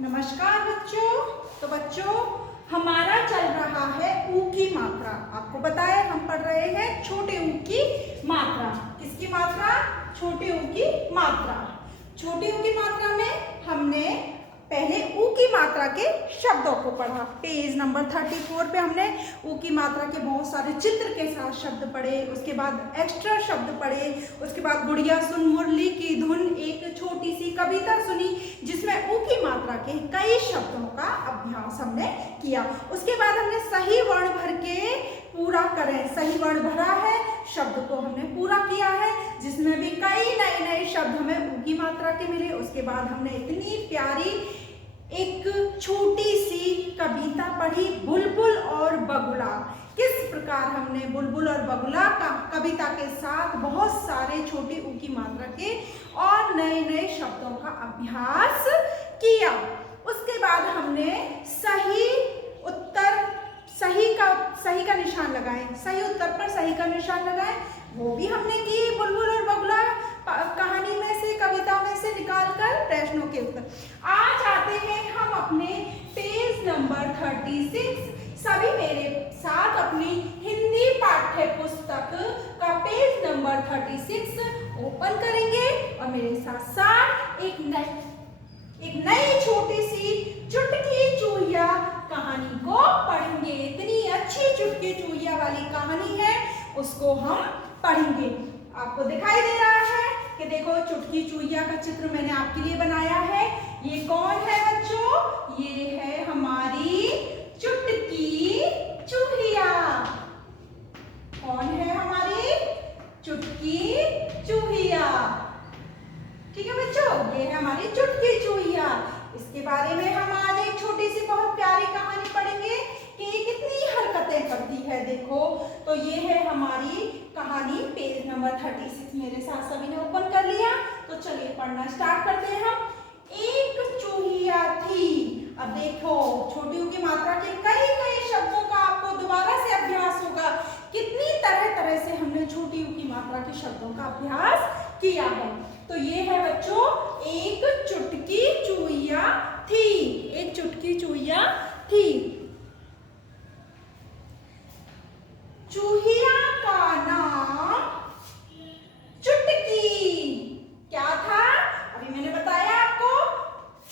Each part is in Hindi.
नमस्कार बच्चों। तो बच्चों हमारा चल रहा है ऊ की मात्रा। आपको बताया हम पढ़ रहे हैं छोटे ऊ की मात्रा। किसकी मात्रा? छोटे ऊ की मात्रा। छोटे ऊ की मात्रा में हमने पहले ऊ की मात्रा के शब्दों को पढ़ा। पेज नंबर 34 पे हमने ऊ की मात्रा के बहुत सारे चित्र के साथ शब्द पढ़े, उसके बाद एक्स्ट्रा शब्द पढ़े, उसके बाद गुड़िया सुन मुरली की धुन एक छोटी सी कविता सुनी जिसमें ऊ की मात्रा के कई शब्दों का अभ्यास हमने किया। उसके बाद हमने सही वर्ण भर के पूरा करें, सही वर्ण भरा है, शब्द को हमने पूरा किया है जिसमें भी कई नए नए शब्द हमें ऊ की मात्रा के मिले। उसके बाद हमने इतनी प्यारी एक छोटी सी कविता पढ़ी, बुलबुल और बगुला। किस प्रकार हमने बुलबुल और बगुला का कविता के साथ बहुत सारे छोटे ऊ की मात्रा के और नए नए शब्दों का अभ्यास किया। उसके बाद हमने सही का निशान लगाए, सही उत्तर पर सही का निशान लगाए, वो भी हमने की। बुलबुल और बगुला कहानी में से, कविता में से निकालकर प्रश्नों के उत्तर। आज आते हैं हम अपने पेज नंबर 36। सभी मेरे साथ अपनी हिंदी पाठ्य पुस्तक का पेज नंबर 36 ओपन करेंगे और मेरे साथ साथ एक नई छोटी सी चुटकी चूहिया कहानी को पढ़ेंगे। इतनी अच्छी चुटकी चूहिया वाली कहानी है, उसको हम पढ़ेंगे। आपको दिखाई दे रहा है कि देखो चुटकी चूहिया का चित्र मैंने आपके लिए बनाया है। ये कौन है बच्चों? ये है हमारी चुटकी चूहिया। कौन है हमारी चुटकी चूहिया? ठीक है बच्चों, ये है हमारी चुटकी चूहिया। इसके बारे में हम आज एक छोटी सी बहुत प्यारी कहानी पढ़ेंगे कि ये कितनी हरकतें करती है। देखो तो ये है हमारी कहानी, पेज नंबर 36 मेरे साथ सभी ने ओपन कर लिया। तो चलिए पढ़ना स्टार्ट करते हैं हम। एक चूहिया थी। अब देखो छोटी ऊ की मात्रा के कई कई शब्दों का आपको दोबारा से अभ्यास होगा। कितनी तरह तरह से हमने छोटी ऊ की मात्रा के शब्दों का अभ्यास किया है। तो ये है बच्चों, एक चुटकी चूहिया थी। एक चुटकी चूहिया थी। चूहिया का नाम चुटकी। क्या था? अभी मैंने बताया आपको,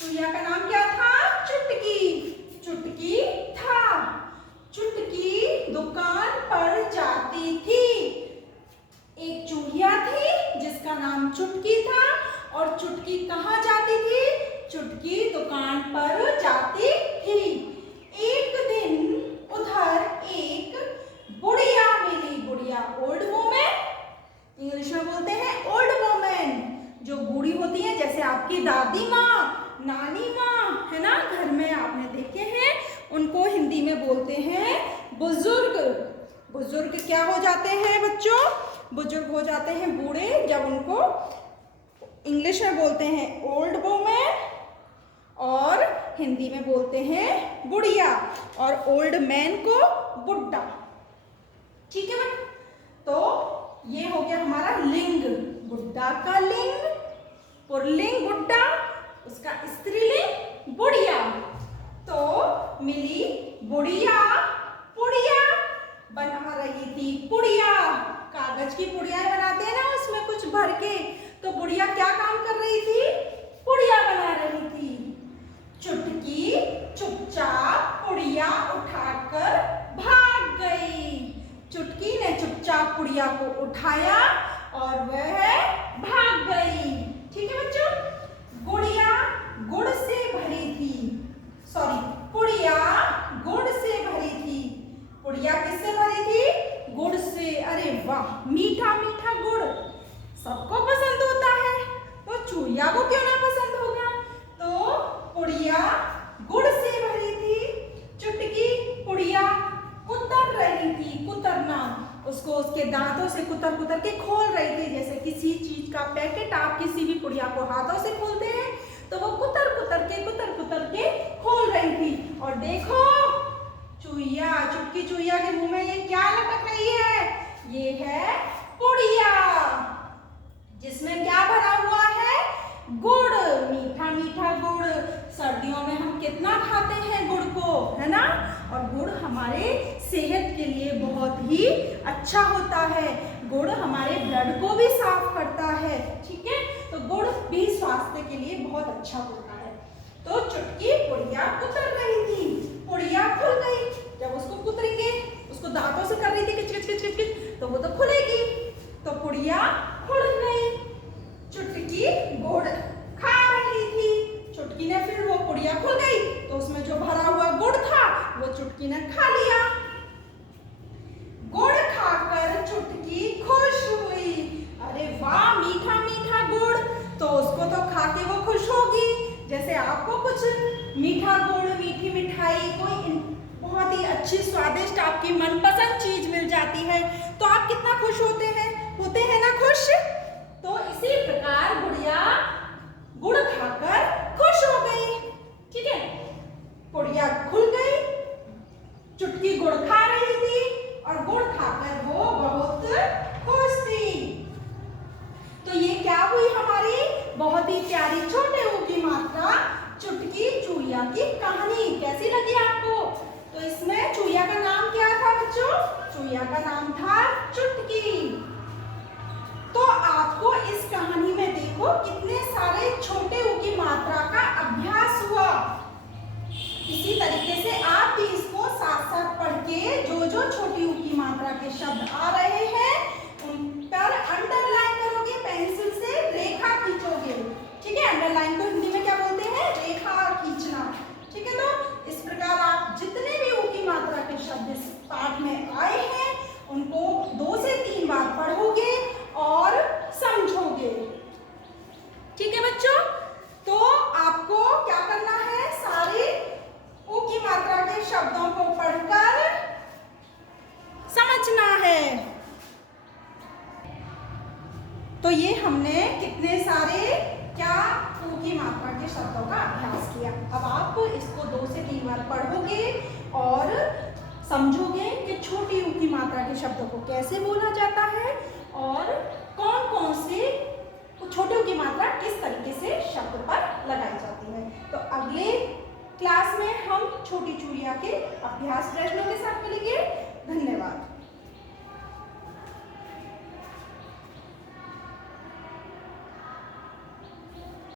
चूहिया का नाम क्या था? चुटकी। चुटकी था। चुटकी दुकान पर जाती थी। एक चूहिया थी जिसका नाम चुटकी था और चुटकी कहाँ जाती थी? चुटकी दुकान पर जाती थी। एक दिन उधर एक बुढ़िया मिली। बुढ़िया ओल्ड वुमेन, इंग्लिश में बोलते हैं ओल्ड वुमेन। जो बूढ़ी होती है, जैसे आपकी दादी माँ, नानी माँ है ना, घर में आपने देखे हैं, उनको हिंदी में बोलते हैं बुजुर्ग। बुजुर्ग क्या हो जाते हैं बच्चों? बुजुर्ग हो जाते हैं बूढ़े जब उनको इंग्लिश में बोलते हैं ओल्ड वुमेन और हिंदी में बोलते हैं बुढ़िया, और ओल्ड मैन को बुड्ढा। ठीक है बच्चों, तो ये हो गया हमारा लिंग। बुड्ढा का लिंग, पुल्लिंग बुड्ढा, उसका स्त्रीलिंग बुढ़िया। तो मिली बुढ़िया, पुड़िया बना रही थी। पुड़िया, कागज की पुड़िया बनाते हैं ना, उसमें कुछ भर के, तो बुढ़िया क्या काम कर रही थी? पुड़िया बना रही थी। चुटकी चुपचाप पुड़िया उठाकर भाग गई। चुटकी ने चुपचाप पुड़िया को उठाया और वह भाग गई। ठीक है बच्चों, गुड़िया गुड़ से भरी थी। पुड़िया गुड़ से भरी थी। पुड़िया किससे भरी थी? गुड़ से। अरे वाह, मीठा मीठा गुड़ सबको पसंद होता है, तो चूहिया को क्यों ना पसंद होगा? तो पुड़िया गुड़ से भरी थी। चुटकी पुड़िया कुतर रही थी। कुतरना, उसको उसके दांतों से कुतर कुतर के खोल रही थी। जैसे किसी चीज का पैकेट आप किसी भी पुड़िया को हाथों से खोलते हैं, तो वो कुतर कुतर के खोल रही थी। और देखो चूहिया, चुटकी चूहिया के मुंह में ये क्या लटक रही है? ये है पुड़िया, जिसमें क्या भरा हुआ है? गुड़, मीठा मीठा गुड़। सर्दियों में को, है ना। और गुड़ हमारे सेहत के लिए बहुत ही अच्छा होता है। गुड़ हमारे ब्लड को भी साफ करता है, ठीक है। तो गुड़ भी स्वास्थ्य के लिए बहुत अच्छा होता है। तो चुटकी पुड़िया कुतर रही थी, पुड़िया खुल गई। जब उसको कुतरेंगे, उसको दांतों से कर रही थी किच किच किच किच किच, तो वो तो खुलेगी। तो पुड़िया खुल गई। चुटकी गुड़ खा रही थी। चुटकी ने फिर वो पुड़िया खुल गई तो उसमें जो भरा हुआ गुड़ था वो चुटकी ने खा लिया। गुड़ खाकर चुटकी खुश हुई। अरे वाह, मीठा मीठा गुड़, तो उसको तो खा के वो खुश होगी। जैसे आपको कुछ मीठा गुड़, मीठी मिठाई, कोई बहुत ही अच्छी स्वादिष्ट आपकी मनपसंद चीज मिल जाती है तो आप कितना खुश होते हैं ना खुश। तो इसी प्रकार गुड़िया गुड़ खाकर खुश हो गई, ठीक है। पुड़िया खुल गई, चुटकी गुड़ खा रही थी और गुड़ खाकर वो बहुत खुश थी। तो ये क्या हुई हमारी बहुत ही प्यारी छोटे ऊ की मात्रा चुटकी चूहिया की कहानी। कैसी लगी आपको? तो इसमें चूहिया का नाम क्या था बच्चों? चूहिया का नाम था चुटकी। तो आपको इस कहानी में देखो कितने सारे छोटे ऊ की मात्रा का अभ्यास हुआ। इसी तरीके से आप भी इसको साथ साथ पढ़ के जो जो छोटी ऊ की मात्रा के शब्द आ रहे हैं उन पर अंडरलाइन करोगे, पेंसिल से रेखा खींचोगे, ठीक है। अंडरलाइन को हिंदी में क्या बोलते हैं? रेखा खींचना, ठीक है। तो इस प्रकार आप जितने भी ऊ की मात्रा के शब्द इस पाठ में आए हैं उनको 2 से 3 बार पढ़ोगे और समझोगे, ठीक है बच्चों। तो आपको क्या करना है? सारे ऊ की मात्रा के शब्दों को पढ़कर समझना है। तो ये हमने कितने सारे क्या ऊ की मात्रा के शब्दों का अभ्यास किया। अब आप इसको 2 से 3 बार पढ़ोगे और समझोगे कि छोटी ऊ की मात्रा के शब्दों को कैसे बोला जाता है और कौन कौन से छोटे ऊ की मात्रा किस तरीके से शब्द पर लगाई जाती है। तो अगले क्लास में हम छोटी चूड़िया के अभ्यास प्रश्नों के साथ मिलेंगे। धन्यवाद।